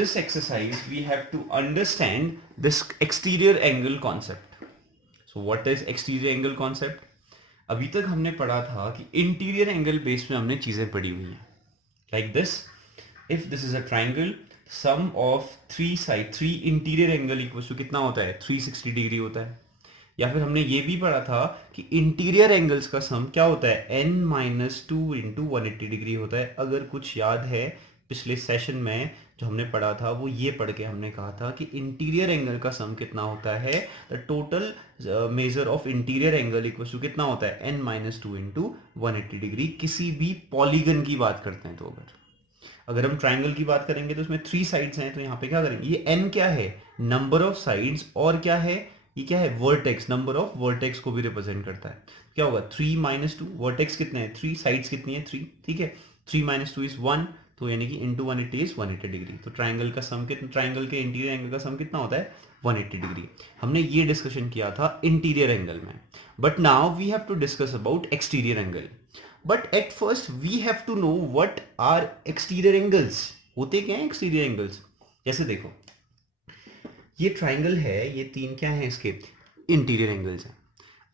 this exercise we have to understand this exterior angle concept. So what is exterior angle concept? अभी तक हमने पढ़ा था कि इंटीरियर एंगल बेस में हमने चीजें पढ़ी हुई हैं like this. If this is a triangle, sum of three interior angle equal to कितना होता है? 360 डिग्री होता है. या फिर हमने ये भी पढ़ा था कि इंटीरियर एंगल्स का सम क्या होता है? n minus two into 180 degree होता है. अगर कुछ याद है पिछले सेशन में जो हमने पढ़ा था वो ये पढ़ के हमने कहा था कि इंटीरियर एंगल का सम कितना होता है? The total measure of interior angle equal to कितना होता है? n minus two into 180 degree. किसी भी पॉलीगन की बात करते हैं तो अगर हम ट्राइंगल की बात करेंगे तो उसमें 3 साइड्स हैं, तो यहाँ पे क्या करेंगे? ये n क्या है? Number of sides. और क्या है? ये क्या है? वर्टेक्स. नंबर ऑफ वर्टेक्स को भी रिप्रेजेंट करता है. क्या होगा? 3 माइनस टू. वर्टेक्स कितने हैं? 3. साइड्स कितनी है? 3. ठीक है. 3 माइनस टू इज 1, तो यानी कि इंटू 180 इज 180 डिग्री. तो ट्राइंगल का सम कितना? ट्राइंगल के इंटीरियर एंगल का सम कितना होता है? 180 डिग्री. हमने ये डिस्कशन किया था इंटीरियर एंगल में. But now we have to discuss about exterior angle. But at first we have to know what are exterior angles. होते क्या हैं एक्सटीरियर एंगल्स? जैसे देखो, ये ट्राइंगल है, ये 3 क्या हैं इसके? इंटीरियर एंगल्स हैं.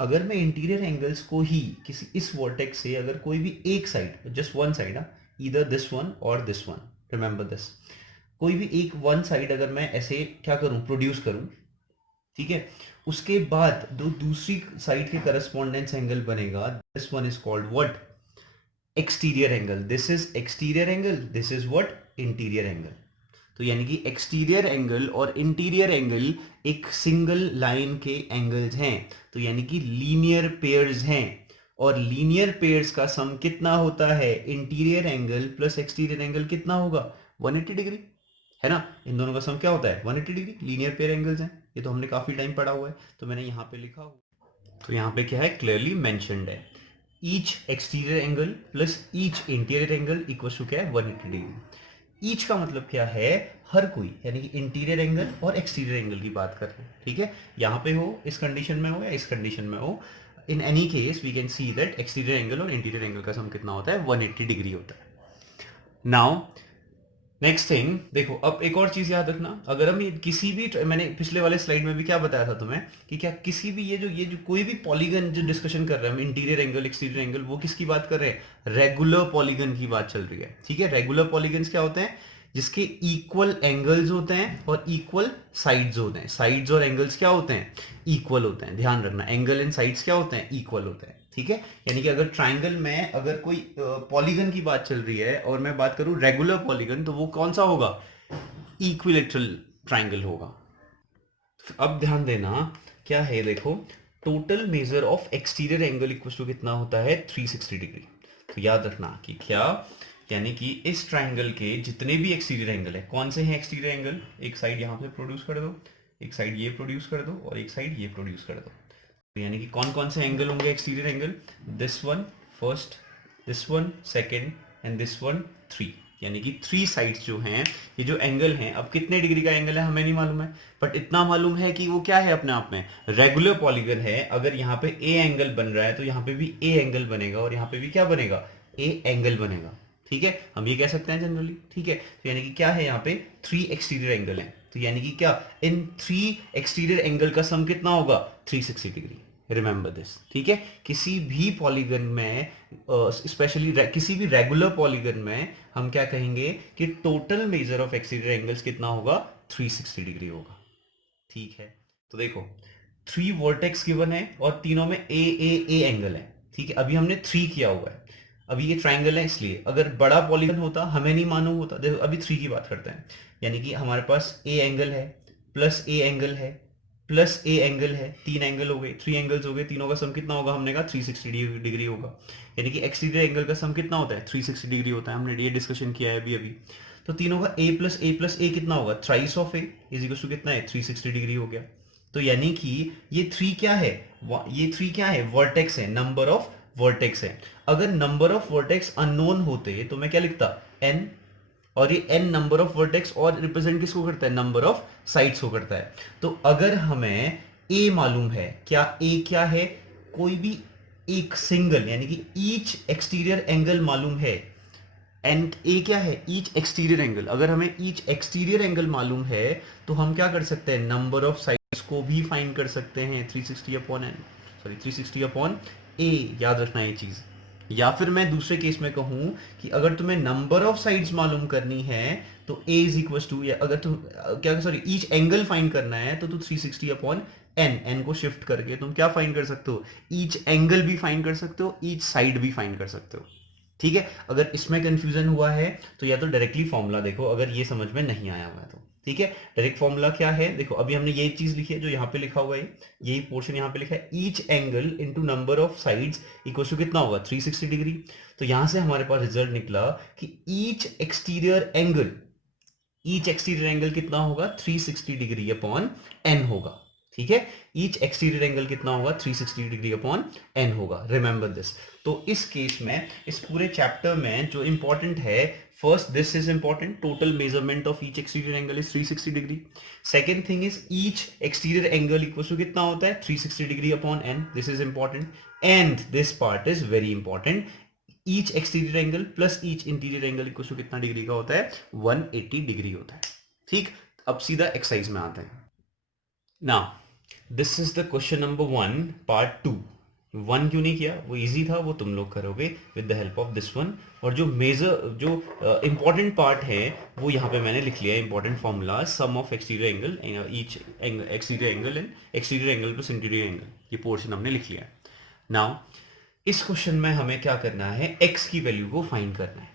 अगर मैं इंटीरियर एंगल्स को ही किसी इस वर्टेक्स से अगर कोई भी एक side, just one side, either this one और दिस वन, रिमेंबर दिस, कोई भी एक वन साइड अगर मैं ऐसे क्या करूं? प्रोड्यूस करूं. ठीक है. उसके बाद जो दूसरी साइड के करस्पॉन्डेंस एंगल बनेगा, this one is called what? Exterior angle. This is exterior angle, this is what? Interior angle. तो यानी कि एक्सटीरियर एंगल और इंटीरियर एंगल एक सिंगल लाइन के एंगल्स हैं. तो यानी कि लीनियर पेयर्स हैं. और लीनियर पेयर्स का सम कितना होता है? Interior angle plus exterior angle कितना होगा? 180 डिग्री. है ना? इन दोनों का सम क्या होता है? 180 डिग्री. लीनियर पेयर एंगल्स हैं. ये तो हमने काफी टाइम पढ़ा हुआ है, तो मैंने यहां पे लिखा हुआ. तो यहां पे क्या है? क्लियरली मेंशन्ड है. Each exterior angle plus each interior angle equal to क्या है? 180 डिग्री. ईच का मतलब क्या है? हर कोई, यानी कि इंटीरियर एंगल और एक्सटीरियर एंगल की बात कर रहे हैं. ठीक है. यहां पे हो, इस कंडीशन में हो या इस कंडीशन में हो, in any case we can see that exterior angle और इंटीरियर एंगल का सम कितना होता है? 180 डिग्री होता है. नाउ नेक्स्ट थिंग देखो, अब एक और चीज याद रखना. अगर हम किसी भी, मैंने पिछले वाले स्लाइड में भी क्या बताया था तुम्हें कि क्या किसी भी ये जो कोई भी पॉलीगन जो डिस्कशन कर रहे हैं हम, इंटीरियर एंगल एक्सटीरियर एंगल, वो किसकी बात कर रहे हैं? रेगुलर पॉलीगन की बात चल रही है. ठीक है. रेगुलर पॉलीगन्स क्या होते हैं? जिसके इक्वल एंगल्स होते हैं और इक्वल साइड्स होते हैं. साइड्स और एंगल्स क्या होते हैं? इक्वल होते हैं. ध्यान रखना, एंगल एंड साइड्स क्या होते हैं? इक्वल होते हैं. ठीक है. यानी कि अगर ट्राइंगल में अगर कोई पॉलीगन की बात चल रही है और मैं बात करूं रेगुलर पॉलीगन, तो वो कौन सा होगा? इक्विलेटरल ट्राइंगल होगा. अब ध्यान देना, क्या है देखो, total measure of exterior angle equal to कितना होता है? 360 डिग्री. तो याद रखना कि क्या, यानी कि इस ट्राइंगल के जितने भी एक्सटीरियर एंगल है, कौन से हैं एक्सटीरियर एंगल? एक साइड यहां पे प्रोड्यूस कर दो, एक साइड ये प्रोड्यूस कर दो और एक साइड ये प्रोड्यूस कर दो. तो यानी कि कौन कौन से एंगल होंगे exterior angle? This one first, this one second and this one 3. यानी कि 3 साइड्स जो हैं, ये जो एंगल हैं, अब कितने डिग्री का एंगल है हमें नहीं मालूम है, बट इतना मालूम है कि वो क्या है अपने आप में? रेगुलर पॉलीगन है. अगर यहाँ पे ए एंगल बन रहा है तो यहाँ पे भी ए एंगल बनेगा और यहाँ पे भी क्या बनेगा? ए एंगल बनेगा. ठीक है. हम ये कह सकते हैं जनरली. ठीक है. तो यानी कि क्या है यहाँ पे? 3 एक्सटीरियर एंगल है. तो यानी कि क्या, इन 3 एक्सटीरियर एंगल का सम कितना होगा? 360 डिग्री. Remember this. ठीक है. किसी भी पॉलीगन में, स्पेशली किसी भी रेगुलर पॉलीगन में, हम क्या कहेंगे कि total measure of exterior angles कितना होगा? 360 डिग्री होगा. ठीक है. तो देखो, 3 वर्टेक्स गिवन है और तीनों में ए ए ए एंगल है. ठीक है. अभी हमने 3 किया हुआ है. अभी ये ट्राइंगल है, इसलिए अगर बड़ा पॉलीगन होता हमें नहीं मालूम होता. देखो अभी 3 की बात करते हैं. यानी कि हमारे पास ए एंगल है प्लस ए एंगल है प्लस ए एंगल है. 3 एंगल हो गए, 3 एंगल्स हो गए. तीनों का सम कितना होगा? हमने कहा 360 डिग्री होगा. यानी कि एक्सटीरियर एंगल का सम कितना होता है? 360 डिग्री होता है. हमने ये डिस्कशन किया है अभी अभी. तो तीनों का a प्लस ए कितना होगा? Thrice of A is equal to कितना है? 360 डिग्री हो गया. तो यानी कि ये 3 क्या है? ये 3 क्या है? वर्टेक्स है. नंबर ऑफ वर्टेक्स है. अगर नंबर ऑफ वर्टेक्स अननोन होते तो मैं क्या लिखता? n. और ये n नंबर ऑफ वर्टेक्स और रिप्रेजेंट किसको करता है? नंबर ऑफ साइड्स को करता है. तो अगर हमें a मालूम है, क्या a क्या है? कोई भी एक सिंगल, यानी कि ईच एक्सटीरियर एंगल मालूम है. एंड ए क्या है, ईच एक्सटीरियर एंगल। अगर हमें ईच एक्सटीरियर एंगल मालूम है तो हम क्या कर सकते हैं, नंबर ऑफ साइड्स को भी फाइंड कर सकते हैं 360 अपॉन एन, सॉरी 360 अपॉन ए, याद रखना ये चीज। या फिर मैं दूसरे केस में कहूं कि अगर तुम्हें नंबर ऑफ साइड्स मालूम करनी है तो a इज इक्वल टू, या अगर तुम क्या सॉरी ईच एंगल फाइंड करना है तो 360 अपॉन एन को शिफ्ट करके तुम क्या फाइंड कर सकते हो, ईच एंगल भी फाइंड कर सकते हो, ईच साइड भी फाइंड कर सकते हो। ठीक है, अगर इसमें कंफ्यूजन हुआ है तो या तो डायरेक्टली फॉर्मूला देखो, अगर ये समझ में नहीं आया हुआ है तो। ठीक है, डायरेक्ट फॉर्मूला क्या है, देखो अभी हमने ये चीज लिखी है जो यहाँ पे लिखा हुआ है, यही पोर्शन यहाँ पे लिखा है, each angle into number of sides equal to कितना होगा 360 डिग्री। तो यहां से हमारे पास रिजल्ट निकला कि ईच एक्सटीरियर एंगल कितना होगा 360 डिग्री अपॉन एन होगा। ठीक है, ईच एक्सटीरियर एंगल कितना होगा 360 डिग्री अपॉन एन होगा, रिमेंबर दिस। तो इस केस में, इस पूरे चैप्टर में जो इंपॉर्टेंट है, first this is important, total measurement of each exterior angle is 360 degree. Second thing is each exterior angle equal to कितना होता है 360 degree upon n, this is important. And this part is very important, each exterior angle plus each interior angle equal to कितना degree का होता है, 180 degree होता है। ठीक, अब सीधा एक्सरसाइज में आते हैं। Now this is the question number 1 part 2। 1 क्यों नहीं किया, वो इजी था, वो तुम लोग करोगे with the help of this one. और जो इंपॉर्टेंट पार्ट है वो यहाँ पे मैंने लिख लिया है, important formula, sum of exterior angle, each exterior angle and exterior angle plus interior angle, ये पोर्शन हमने लिख लिया है। नाउ इस क्वेश्चन में हमें क्या करना है, x की वैल्यू को फाइंड करना है।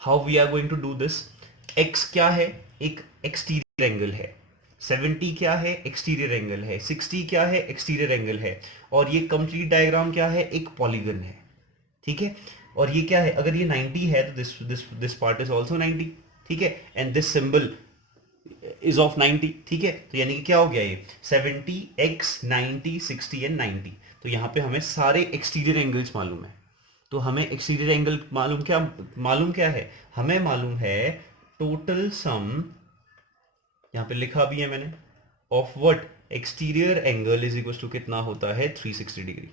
How we are going to do this, x क्या है, एक एक्सटीरियर एंगल है, 70 क्या है, एक्सटीरियर एंगल है, 60 क्या है, एक्सटीरियर एंगल है, और ये कंप्लीट डायग्राम क्या है, एक पॉलीगन है। ठीक है, और ये क्या है, अगर ये 90 है तो दिस पार्ट इज आल्सो 90। ठीक है, and this symbol is of 90। ठीक है, तो यानी कि क्या हो गया, ये 70 x 90 60 एंड 90। तो यहाँ पे हमें सारे एक्सटीरियर एंगल्स मालूम है। तो हमें एक्सटीरियर एंगल मालूम क्या है, हमें मालूम है टोटल सम, यहाँ पे लिखा भी है मैंने, of what, exterior angle is equal to कितना होता है 360 डिग्री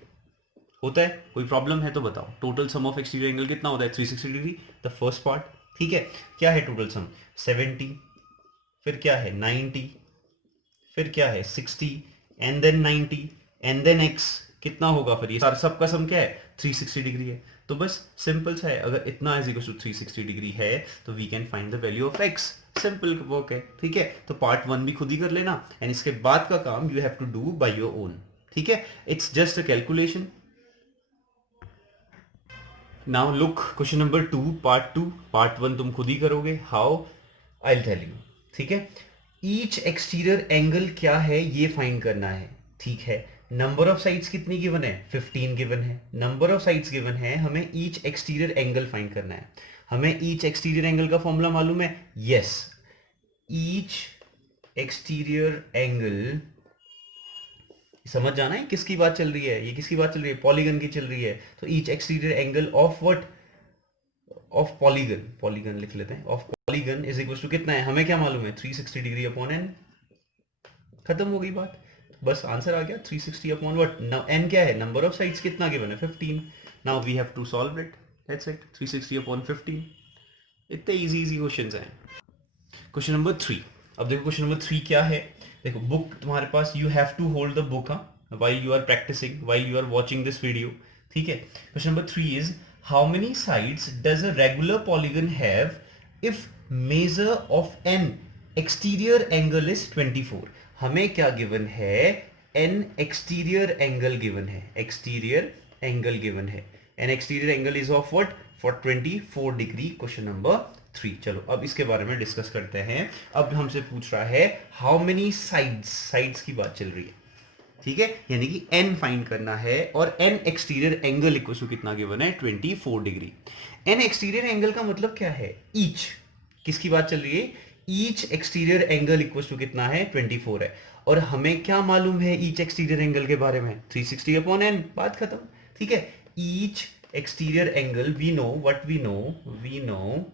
होता है। कोई प्रॉब्लम है तो बताओ, total sum of exterior angle कितना होता है 360 डिग्री, द फर्स्ट पार्ट। ठीक है, क्या है टोटल सम, 70, फिर क्या है 90, फिर क्या है 60 and then 90 and then x कितना होगा, फिर ये सबका सम क्या है 360 डिग्री है। तो बस सिंपल सा है, अगर इतना इज इक्वल टू 360 डिग्री है तो we can find the value of x, simple work है। ठीक है, तो पार्ट 1 भी खुद ही कर लेना, एंड इसके बाद का काम you have to do by your own. ठीक है, it's just a calculation. Now look question number 2 part 2, part 1 तुम खुद ही करोगे, how, I will tell you. ठीक है, ईच एक्सटीरियर एंगल क्या है ये फाइंड करना है। ठीक है, नंबर ऑफ साइड्स कितनी गिवन है, 15 गिवन है, नंबर ऑफ साइड्स गिवन है, हमें ईच एक्सटीरियर एंगल फाइंड करना है। हमें ईच एक्सटीरियर एंगल का फॉर्मूला मालूम है, यस, ईच एक्सटीरियर एंगल, समझ जाना है किसकी बात चल रही है, ये किसकी बात चल रही है, पॉलीगन की चल रही है। तो each exterior angle of what, of polygon लिख लेते हैं, of polygon is equal to कितना है, हमें क्या मालूम है 360 डिग्री अपॉन एन, खत्म हो गई बात, बस आंसर आ गया 360 अपॉन व्हाट, एन क्या है, नंबर ऑफ साइड्स कितना गिवन है 15। Now we have to solve it, that's it, 360 upon 15। इतने इजी क्वेश्चंस हैं। क्वेश्चन नंबर 3, अब देखो क्वेश्चन नंबर 3 क्या है, देखो बुक तुम्हारे पास, you have to hold the book while you are practicing, while you are watching this video। ठीक है, question number 3 is how many sides does a regular polygon have if measure of an exterior angle is 24। हमें क्या given है, n exterior angle given है, exterior angle given है, an exterior angle is of what, for 24 degree, question number 3। चलो अब इसके बारे में डिस्कस करते हैं। अब हमसे पूछ रहा है हाउ मेनी साइड्स की बात चल रही है। ठीक है, यानी कि n फाइंड करना है, और n exterior angle equal to कितना गिवन है 24 डिग्री। n एक्सटीरियर एंगल का मतलब क्या है, ईच, किसकी बात चल रही है, each exterior angle equal to कितना है 24 है, और हमें क्या मालूम है ईच एक्सटीरियर एंगल के बारे में 360 अपॉन n, बात खत्म। ठीक है, each exterior angle, we know what we know,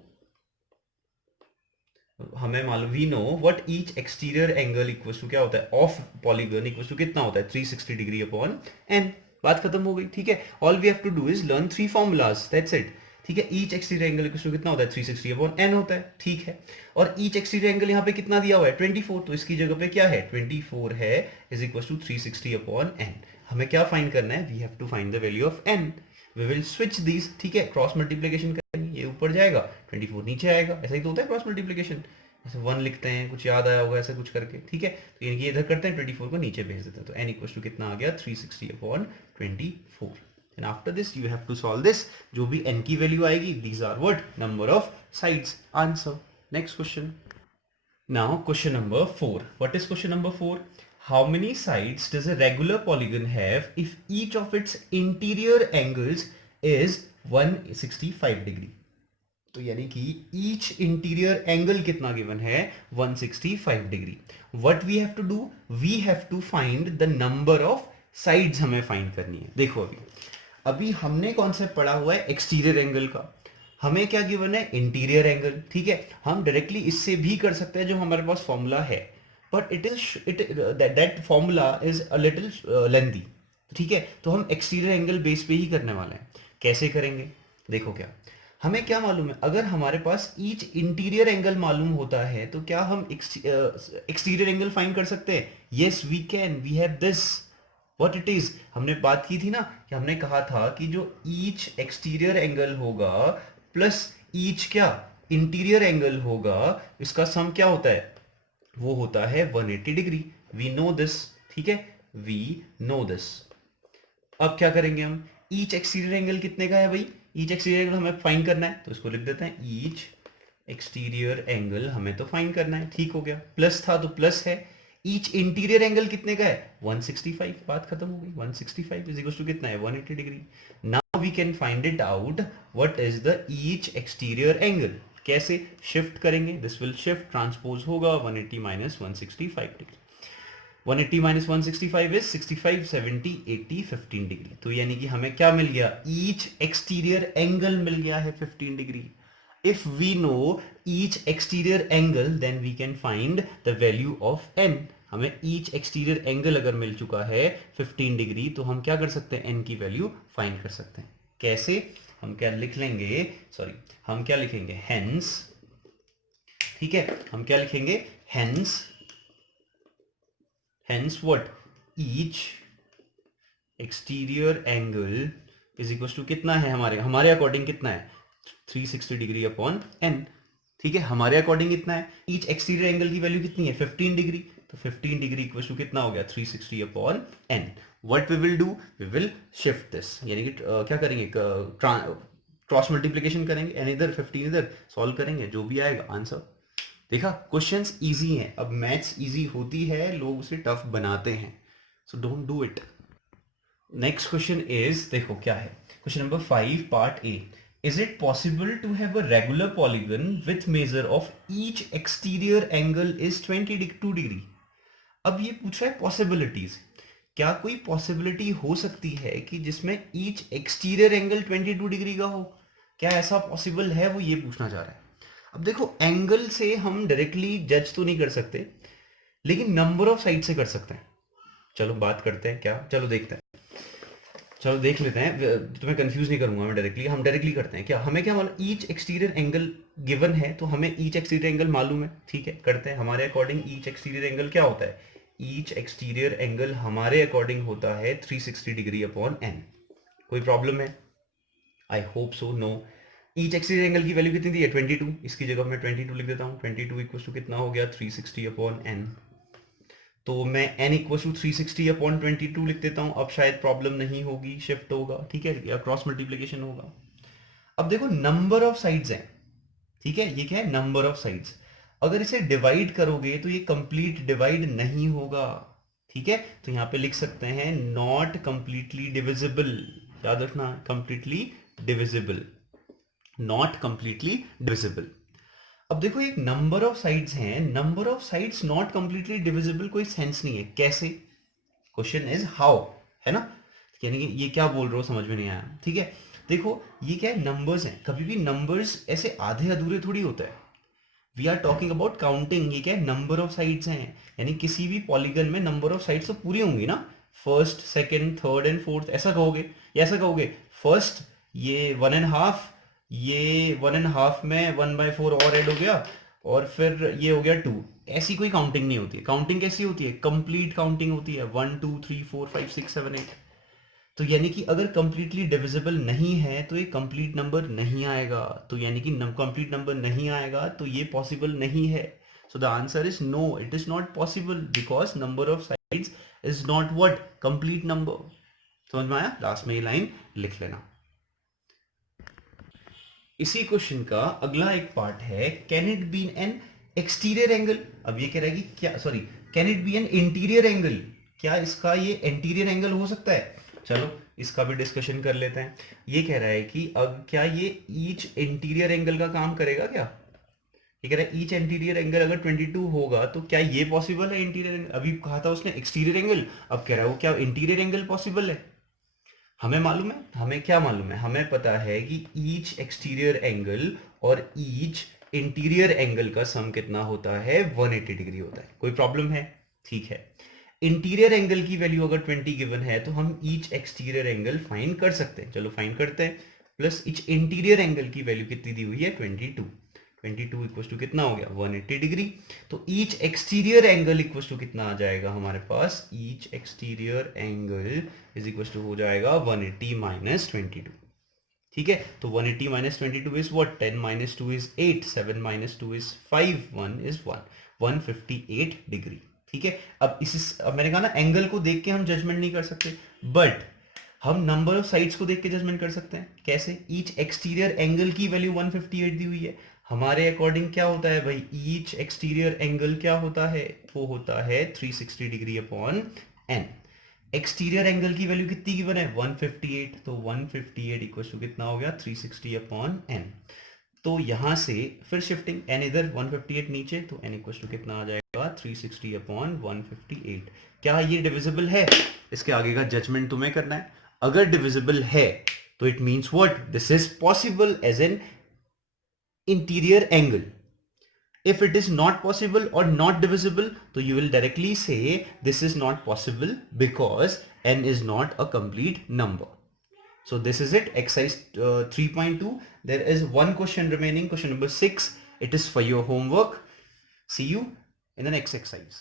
हमें मालूम, we know what each exterior angle equals to क्या होता है, ऑफ पॉलीगन इक्वल्स टू कितना होता है 360 डिग्री अपॉन एन, बात खत्म हो गई। ठीक है, all we have to do is learn 3 formulas, that's it. ठीक है। ईच एक्सटीरियर एंगल कितना होता है 360 अपॉन n होता है, ठीक है। और ईच एक्सटीरियर एंगल यहाँ पे कितना दिया हुआ है 24, तो इसकी जगह पे क्या है 24 है is equal to 360 upon n। हमें क्या फाइंड करना है, we have to find the value of n। We will switch these, ठीक है, क्रॉस मल्टीप्लिकेशन करेंगे, ये ऊपर जाएगा 24 नीचे आएगा, ऐसा ही तो होता है क्रॉस मल्टीप्लिकेशन, ऐसे 1 लिखते हैं, कुछ याद आया होगा ऐसे कुछ करके, ठीक है। तो ये इधर करते हैं 24 को नीचे भेज देते हैं, तो n इक्वल टू कितना आ गया 360 upon 24। And after this you have to solve this, जो भी n की वैल्यू आएगी, these are what number of sides, answer। Next question। Now question number 4। What is question number 4? How many sides does a regular polygon have if each of its interior angles is 165 degree? तो यानी कि each interior angle कितना given है 165 degree. What we have to do? We have to find the number of sides, हमें find करनी है। देखो अभी हमने कॉन्सेप्ट पढ़ा हुआ है एक्सटीरियर एंगल का, हमें क्या गिवन है इंटीरियर एंगल, ठीक है। हम डायरेक्टली इससे भी कर सकते हैं जो हमारे पास फॉर्मूला है, but that formula is a little lengthy, ठीक है। तो हम एक्सटीरियर एंगल बेस पे ही करने वाले हैं। कैसे करेंगे, देखो क्या हमें क्या मालूम है, अगर हमारे पास ईच इंटीरियर एंगल मालूम होता है तो क्या हम एक्सटीरियर एंगल फाइंड कर सकते हैं? Yes we can, we have this what it is. हमने बात की थी ना कि हमने कहा था कि जो ईच एक्सटीरियर एंगल होगा प्लस ईच क्या इंटीरियर एंगल होगा, इसका सम क्या होता है, वो होता है 180 डिग्री। वी नो दिस, ठीक है, वी नो दिस। अब क्या करेंगे हम, ईच एक्सटीरियर एंगल कितने का है भाई, ईच एक्सटीरियर एंगल हमें फाइंड करना है, तो इसको लिख देते हैं ईच एक्सटीरियर एंगल हमें तो फाइंड करना है, ठीक हो गया। प्लस था तो प्लस है, ईच इंटीरियर एंगल कितने का है 165, बात खत्म हो गई। 165 इज इक्वल टू कितना है 180 degree. Now we can find it out what is the each exterior angle. कैसे शिफ्ट करेंगे, दिस विल शिफ्ट, ट्रांसपोज होगा 180 minus 165 degree. 180 minus 165 is 65, 70, 80, 15 degree. तो यानी कि हमें क्या मिल गया, ईच एक्सटीरियर एंगल मिल गया है 15 degree. If we know each exterior angle, then we can find the value of n। हमें each exterior angle अगर मिल चुका है 15 डिग्री, तो हम क्या कर सकते हैं, n की वैल्यू फाइंड कर सकते हैं। कैसे, हम क्या लिख लेंगे, सॉरी हम क्या लिखेंगे hence, ठीक है, हम क्या लिखेंगे hence, hence what, each exterior angle is equals to कितना है, हमारे अकॉर्डिंग कितना है 360 डिग्री अपॉन n, ठीक है, हमारे अकॉर्डिंग कितना है, ईच एक्सटीरियर एंगल की वैल्यू कितनी है 15 डिग्री, तो 15 डिग्री इक्वल टू कितना हो गया 360 upon n। What we will do, we will shift this, यानी कि क्या करेंगे, क्रॉस मल्टीप्लिकेशन करेंगे, एंड इधर 15 इधर सॉल्व करेंगे, जो भी आएगा आंसर। देखा, क्वेश्चंस इजी हैं। अब मैथ्स इजी होती है, लोग उसे टफ बनाते हैं, so don't do it. Next question is, देखो क्या है, question number 5 part A. Is it possible to have a regular polygon with measure of each exterior angle is 22 degree? अब ये पूछ रहा है possibilities, क्या कोई possibility हो सकती है कि जिसमें each exterior angle 22 डिग्री का हो, क्या ऐसा possible है, वो ये पूछना चाह रहा है। अब देखो एंगल से हम डायरेक्टली जज तो नहीं कर सकते, लेकिन नंबर ऑफ साइड से कर सकते हैं। चलो बात करते हैं क्या, चलो देखते हैं, चलो देख लेते हैं, तुम्हें कंफ्यूज नहीं करूंगा मैं डायरेक्टली, हम डायरेक्टली करते हैं क्या। हमें क्या मालूम, ईच एक्सटीरियर एंगल गिवन है, तो हमें ईच एक्सटीरियर एंगल मालूम है, ठीक है, करते हैं। हमारे अकॉर्डिंग ईच एक्सटीरियर एंगल क्या होता है, ईच एक्सटीरियर एंगल हमारे अकॉर्डिंग होता है 360 डिग्री अपॉन n। कोई प्रॉब्लम है, I hope so no. Each exterior angle की वैल्यू कितनी दी है 22, इसकी जगह मैं 22 लिख देता हूँ। 22 इक्वल टू कितना हो गया 360 अपॉन n, तो मैं n इक्वल टू 360 अपॉन 22 लिख देता हूं। अब शायद प्रॉब्लम नहीं होगी, शिफ्ट होगा, ठीक है, या क्रॉस मल्टीप्लिकेशन होगा। अब देखो नंबर ऑफ साइड्स हैं, ठीक है, ये क्या है नंबर ऑफ साइड्स। अगर इसे डिवाइड करोगे तो ये कंप्लीट डिवाइड नहीं होगा, ठीक है, तो यहां पे लिख सकते हैं नॉट कंप्लीटली डिविजिबल, याद रखना completely divisible, not completely divisible. अब देखो एक नंबर ऑफ साइड्स हैं, number of sides not completely divisible, कोई सेंस नहीं है। कैसे, क्वेश्चन इज हाउ, है ना, यानी कि ये क्या बोल रहे हो समझ में नहीं आया, ठीक है। देखो ये क्या है, नंबर्स हैं, कभी भी नंबर्स ऐसे आधे अधूरे थोड़ी होता है। We are talking about counting, ये क्या है नंबर ऑफ साइड्स हैं, यानी किसी भी पॉलीगन में नंबर ऑफ साइड्स तो पूरी होंगी ना, first second third and fourth, ऐसा कहोगे, या ऐसा कहोगे फर्स्ट ये 1.5, ये 1.5 में 1/4 और ऐड हो गया, और फिर ये हो गया 2। ऐसी कोई काउंटिंग नहीं होती है। काउंटिंग कैसी होती है? कंप्लीट काउंटिंग होती है, 1 2 3 4 5 6 7 8। तो यानी कि अगर कंप्लीटली डिविजिबल नहीं है तो ये कंप्लीट नंबर नहीं आएगा। तो यानी कि कंप्लीट नंबर नहीं आएगा तो ये पॉसिबल नहीं है। So the answer is no, it is not possible because number of sides is not what? Complete number. समझ में आया? लास्ट में ये लाइन लिख लेना। इसी क्वेश्चन का अगला एक पार्ट है, can it be an exterior angle. अब ये कह रहा है कि क्या, sorry, can it be an interior angle, क्या इसका ये इंटीरियर एंगल हो सकता है? चलो इसका भी डिस्कशन कर लेते हैं। ये कह रहा है कि अब क्या ये ईच इंटीरियर एंगल का काम करेगा क्या? ये कह रहा है ईच इंटीरियर एंगल अगर 22 होगा तो क्या ये पॉसिबल है इंटीरियर एंगल? अभी कहा था उसने एक्सटीरियर एंगल, अब कह रहा है वो क्या इंटीरियर एंगल पॉसिबल है? हमें मालूम है, हमें क्या मालूम है, हमें पता है कि ईच एक्सटीरियर एंगल और ईच इंटीरियर एंगल का सम कितना होता है? 180 डिग्री होता है। कोई प्रॉब्लम है? ठीक है। इंटीरियर एंगल की वैल्यू अगर 20 गिवन है तो हम ईच एक्सटीरियर एंगल फाइंड कर सकते हैं। चलो फाइंड करते हैं। प्लस ईच इंटीरियर एंगल की वैल्यू कितनी दी हुई है? 22। 22 इक्वल टू कितना हो गया? 180 डिग्री। तो each exterior angle equal to कितना आ जाएगा हमारे पास? Each exterior angle is equal to हो जाएगा 180 माइनस 22। ठीक है, तो 180 minus 22 is what? 10 minus 2 is 8, 7 minus 2 is 5, 1 is 1, 158 degree. ठीक है, अब मैंने कहा ना एंगल को देख के हम जजमेंट नहीं कर सकते, बट हम नंबर ऑफ साइड्स को देख के जजमेंट कर सकते हैं। कैसे? ईच एक्सटीरियर एंगल की वैल्यू 158 दी हुई है, हमारे अकॉर्डिंग क्या होता है भाई? ईच एक्सटीरियर एंगल क्या होता है? वो होता है 360 degree upon n. Exterior angle की वैल्यू कितनी गिवन है? 158, तो 158 इक्वल टू कितना हो गया? 360 अपॉन एन। तो यहां से फिर शिफ्टिंग, एन इधर 158 नीचे, तो एन इक्वल टू कितना आ जाएगा? 360 अपॉन 158। क्या ये डिविजिबल है? इसके आगे का जजमेंट तुम्हें करना है। अगर डिविजिबल है तो it means what? This is possible as an interior angle. If it is not possible or not divisible, so you will directly say this is not possible because n is not a complete number. So this is it, exercise 3.2. There is one question remaining, question number 6. It is for your homework. See you in the next exercise.